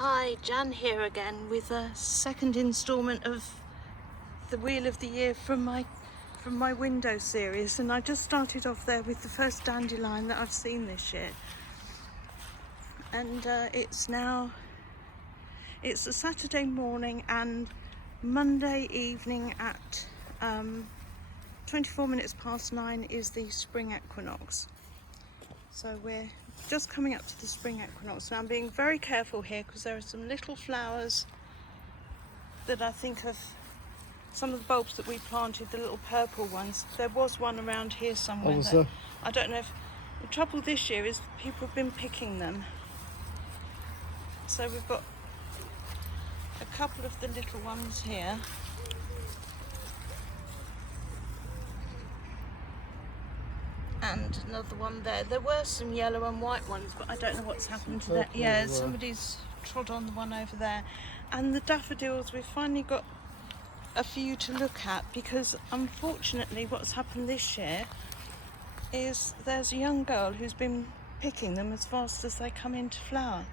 Hi, Jan here again with a second instalment of the Wheel of the Year from my window series, and I just started off there with the first dandelion that I've seen this year. And it's a Saturday morning and Monday evening at 24 minutes past 9 is the Spring Equinox. So we're just coming up to the Spring Equinox. Now I'm being very careful here because there are some little flowers that I think of some of the bulbs that we planted, the little purple ones. There was one around here somewhere. I don't know if the trouble this year is people have been picking them. So we've got a couple of the little ones here. And another one there. There were some yellow and white ones, but I don't know what's happened to that. Yeah, somebody's trod on the one over there. And the daffodils, we've finally got a few to look at, because unfortunately what's happened this year is there's a young girl who's been picking them as fast as they come into flower,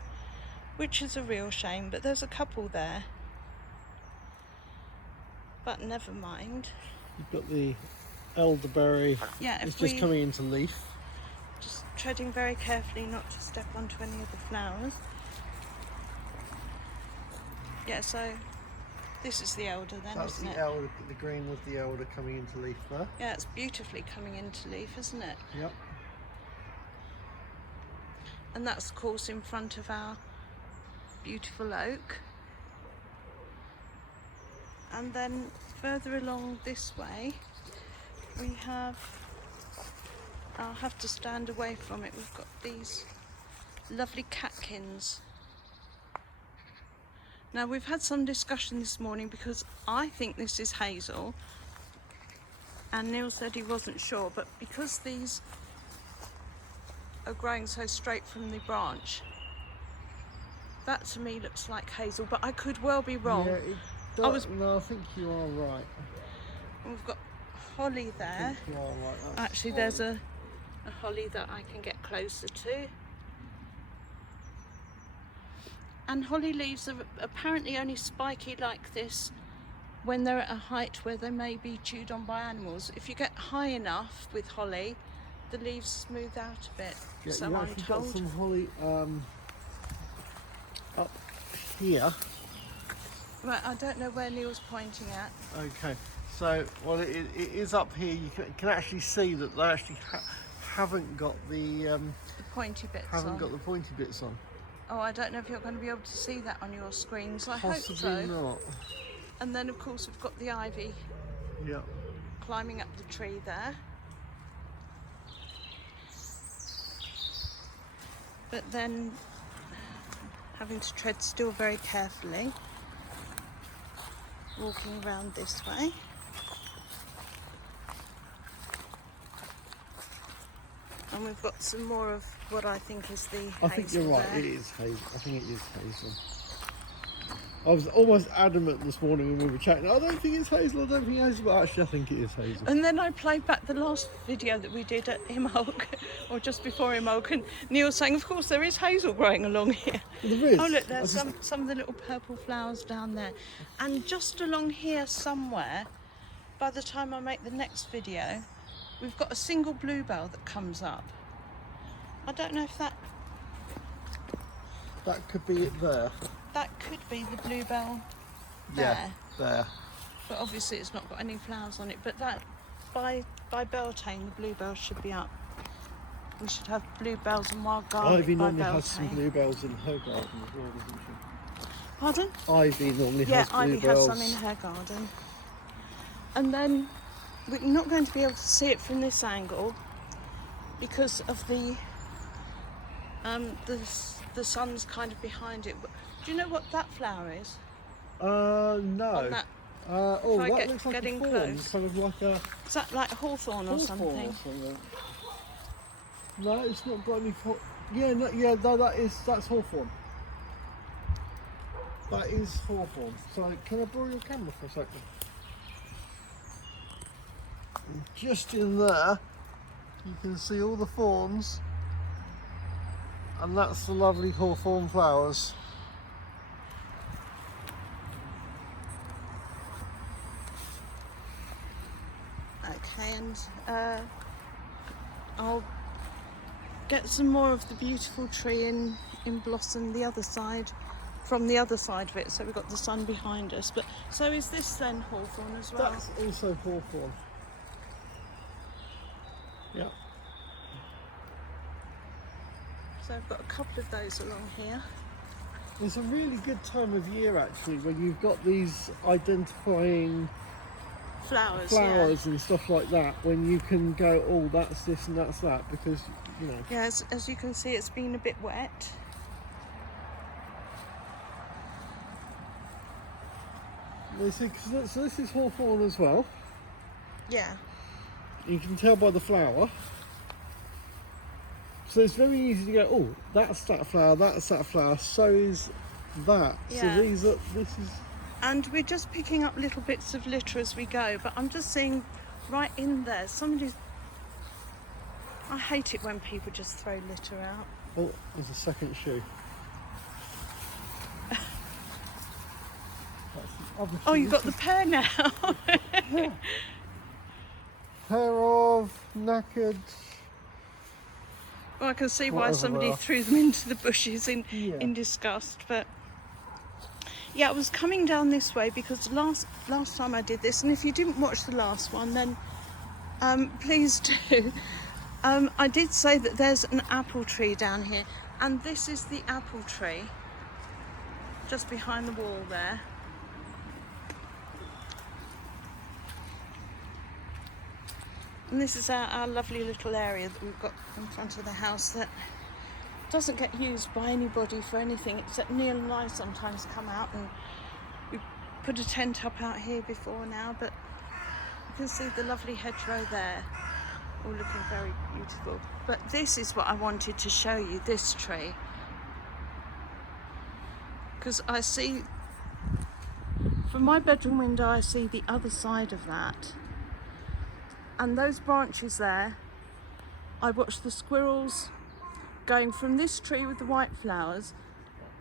which is a real shame, but there's a couple there. But never mind. You've got the elderberry. Yeah, it's just coming into leaf. Just treading very carefully not to step onto any of the flowers. Yeah, so this is the elder then, That's isn't it? The elder, the green of the elder coming into leaf there. Yeah, it's beautifully coming into leaf, isn't it? Yep. And that's of course in front of our beautiful oak. And then further along this way we have, I'll have to stand away from it, we've got these lovely catkins. Now we've had some discussion this morning because I think this is hazel and Neil said he wasn't sure, but because these are growing so straight from the branch, that to me looks like hazel, but I could well be wrong. Yeah, it does. No, I think you are right. We've got holly there. I think you are right. Actually there's a holly that I can get closer to. And holly leaves are apparently only spiky like this when they're at a height where they may be chewed on by animals. If you get high enough with holly, the leaves smooth out a bit. Yeah, so you've I'm actually told. got some holly up here. Right, I don't know where Neil's pointing at. Okay, so well, it is up here. You can actually see that they actually haven't got the Pointy bits haven't got the pointy bits on. Oh, I don't know if you're going to be able to see that on your screens. I Possibly hope so. not. And then of course we've got the ivy. Yeah. Climbing up the tree there. But then having to tread still very carefully, walking around this way. And we've got some more of what I think is the hazel. I think you're right, there. it is hazel. I think it is hazel. I was almost adamant this morning when we were chatting, I don't think it's hazel, I don't think it's hazel, but actually I think it is hazel. And then I played back the last video that we did at Imolk, or just before Imolk, and Neil saying, of course there is hazel growing along here. Well, there is. Oh look, there's some of the little purple flowers down there. And just along here somewhere, by the time I make the next video, we've got a single bluebell that comes up. I don't know if that could be it there. That could be the bluebell there. Yeah, there. But obviously it's not got any flowers on it. But that, by Beltane, the bluebells should be up. We should have bluebells and wild garlic. Ivy by normally has Beltane. some bluebells in her garden as well, doesn't she? Pardon? Ivy normally Yeah, has bluebells. Ivy has some in her garden. And then we're not going to be able to see it from this angle because of the sun's kind of behind it. Do you know what that flower is? No. On that, that looks like getting a fawn, close. kind of like a Is that like hawthorn or something? No, it's not got any. No, that's hawthorn. That is hawthorn. So can I borrow your camera for a second? And just in there, you can see all the fawns, and that's the lovely hawthorn flowers. and I'll get some more of the beautiful tree in blossom the other side, from the other side of it, so we've got the sun behind us. But so is this then hawthorn as well? That's also hawthorn. Yeah. So I've got a couple of those along here. It's a really good time of year actually when you've got these identifying Flowers and stuff like that, when you can go, oh, that's this and that's that, because you know. Yeah, as you can see, it's been a bit wet. So this is hawthorn as well. Yeah. You can tell by the flower. So it's very easy to go, oh, that's that flower, that's that flower, so is that. Yeah. So this is... And we're just picking up little bits of litter as we go, but I'm just seeing right in there, I hate it when people just throw litter out. Oh, there's a second shoe. Oh, you've got the pair now. Yeah. Pair of knackered... Well, I can see why Whatever somebody they are. threw them into the bushes in disgust, but yeah, I was coming down this way because last time I did this, and if you didn't watch the last one, then please do. I did say that there's an apple tree down here, and this is the apple tree just behind the wall there. And this is our lovely little area that we've got in front of the house that doesn't get used by anybody for anything, except Neil and I sometimes come out, and we put a tent up out here before now, but you can see the lovely hedgerow there, all looking very beautiful. But this is what I wanted to show you, this tree, because I see, from my bedroom window, I see the other side of that. And those branches there, I watch the squirrels going from this tree with the white flowers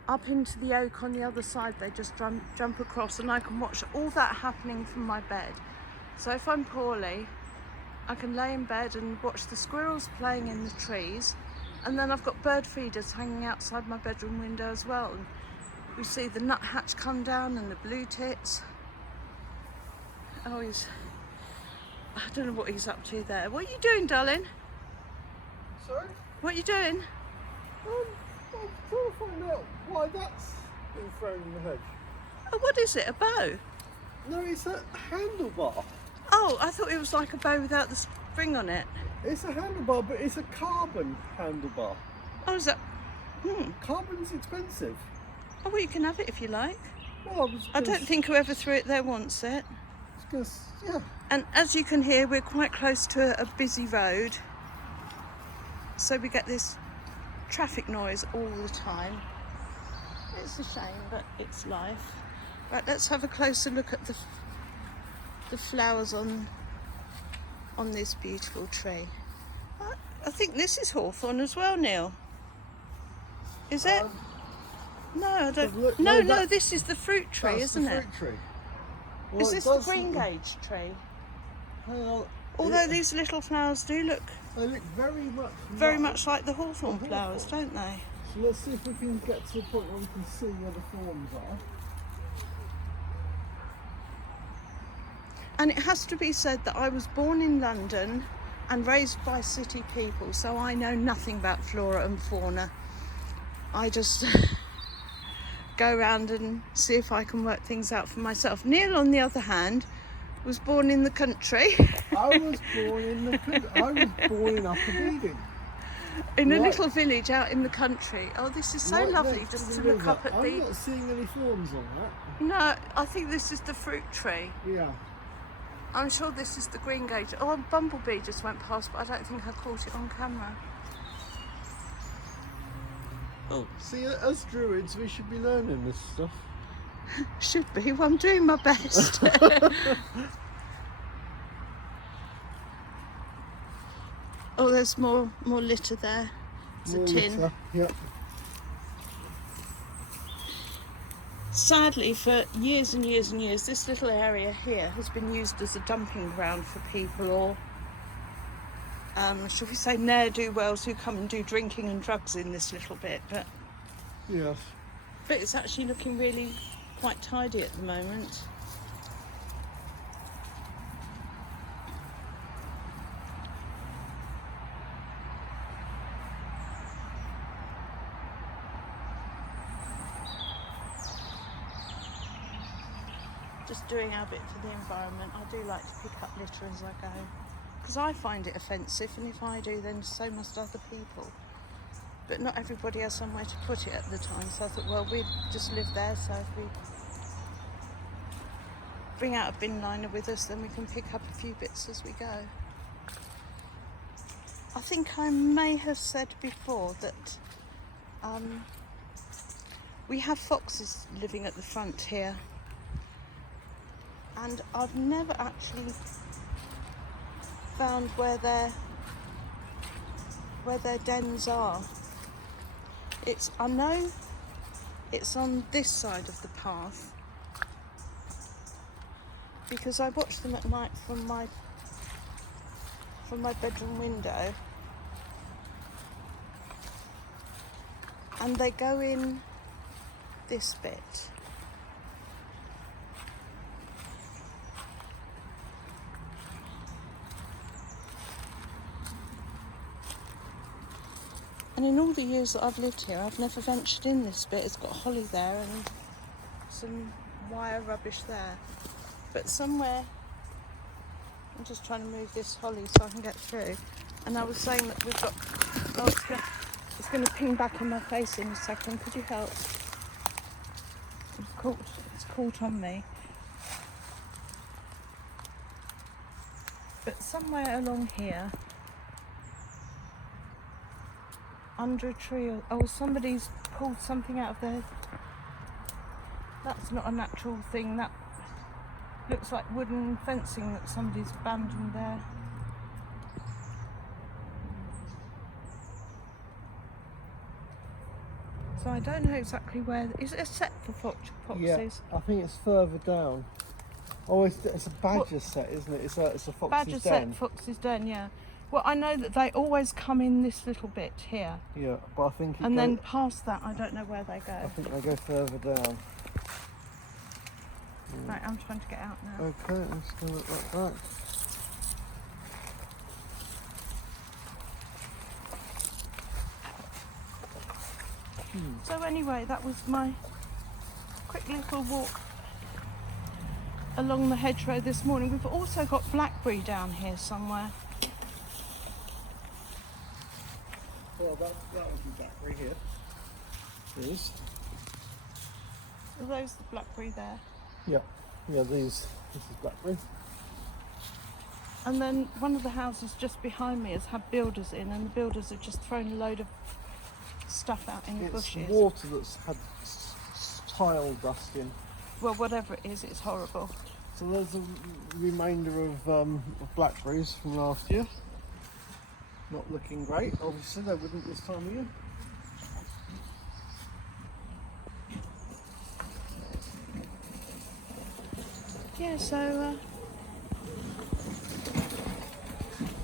up into the oak on the other side. They just jump across, and I can watch all that happening from my bed. So if I'm poorly, I can lay in bed and watch the squirrels playing in the trees, and then I've got bird feeders hanging outside my bedroom window as well. And we see the nuthatch come down and the blue tits. Oh, I don't know what he's up to there. What are you doing, darling? Sorry? What are you doing? I'm trying to find out why that's been thrown in the hedge. Oh, what is it, a bow? No, it's a handlebar. Oh, I thought it was like a bow without the spring on it. It's a handlebar, but it's a carbon handlebar. Oh, is that? Carbon's expensive. Oh, well, you can have it if you like. Well, I don't think whoever threw it there wants it. Yeah. And as you can hear, we're quite close to a busy road, so we get this traffic noise all the time. It's a shame, but it's life. Right, let's have a closer look at the flowers on this beautiful tree. I think this is hawthorn as well, Neil. Is it? No, I don't. No, this is the fruit tree, isn't it? Fruit tree. Well, Is this the green gage tree? Although these little flowers do look they look very much like the hawthorn flowers, don't they? So let's see if we can get to a point where we can see where the thorns are. And it has to be said that I was born in London and raised by city people, so I know nothing about flora and fauna. I just go around and see if I can work things out for myself. Neil, on the other hand, was born in the country. I was born in Upper Beeding. In a little village out in the country. Oh, this is so lovely just to look up at I'm not seeing any thorns on that. No, I think this is the fruit tree. Yeah. I'm sure this is the green gage. Oh, a bumblebee just went past, but I don't think I caught it on camera. Oh, see, as druids, we should be learning this stuff. Should be. Well, I'm doing my best. Oh, there's more litter there. It's a tin. Litter. Yep. Sadly, for years and years and years, this little area here has been used as a dumping ground for people, or shall we say, ne'er-do-wells who come and do drinking and drugs in this little bit. Yes. But it's actually looking really quite tidy at the moment. Just doing our bit for the environment. I do like to pick up litter as I go, because I find it offensive, and if I do, then so must other people. But not everybody has somewhere to put it at the time, so I thought, well, we just live there, so if we bring out a bin liner with us, then we can pick up a few bits as we go. I think I may have said before that we have foxes living at the front here, and I've never actually found where their dens are. I know it's on this side of the path, because I watch them at night from my bedroom window, and they go in this bit. And in all the years that I've lived here, I've never ventured in this bit. It's got holly there and some wire rubbish there. But somewhere, I'm just trying to move this holly so I can get through. And I was saying that we've got, oh, it's going to ping back in my face in a second. Could you help? It's caught on me. But somewhere along here, under a tree, somebody's pulled something out of there. That's not a natural thing. That looks like wooden fencing that somebody's abandoned there. So I don't know exactly where. Is it a set for foxes? Yeah, I think it's further down. Oh, it's a badger set, isn't it? It's a fox's badger den. Set, fox's den, yeah. Well, I know that they always come in this little bit here. Yeah, but I think then past that, I don't know where they go. I think they go further down. Right, I'm trying to get out now. Okay, let's do it like that. So anyway, that was my quick little walk along the hedgerow this morning. We've also got blackberry down here somewhere. Well, that would be blackberry here. These. Are those the blackberry there? Yeah, this is blackberry. And then one of the houses just behind me has had builders in, and the builders have just thrown a load of stuff out in the bushes. It's water that's had tile dust in. Well, whatever it is, it's horrible. So there's a remainder of blackberries from last year. Not looking great, obviously they wouldn't this time of year. Yeah, so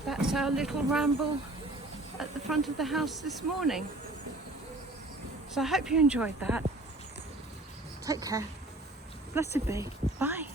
that's our little ramble at the front of the house this morning. So I hope you enjoyed that. Take care. Blessed be. Bye.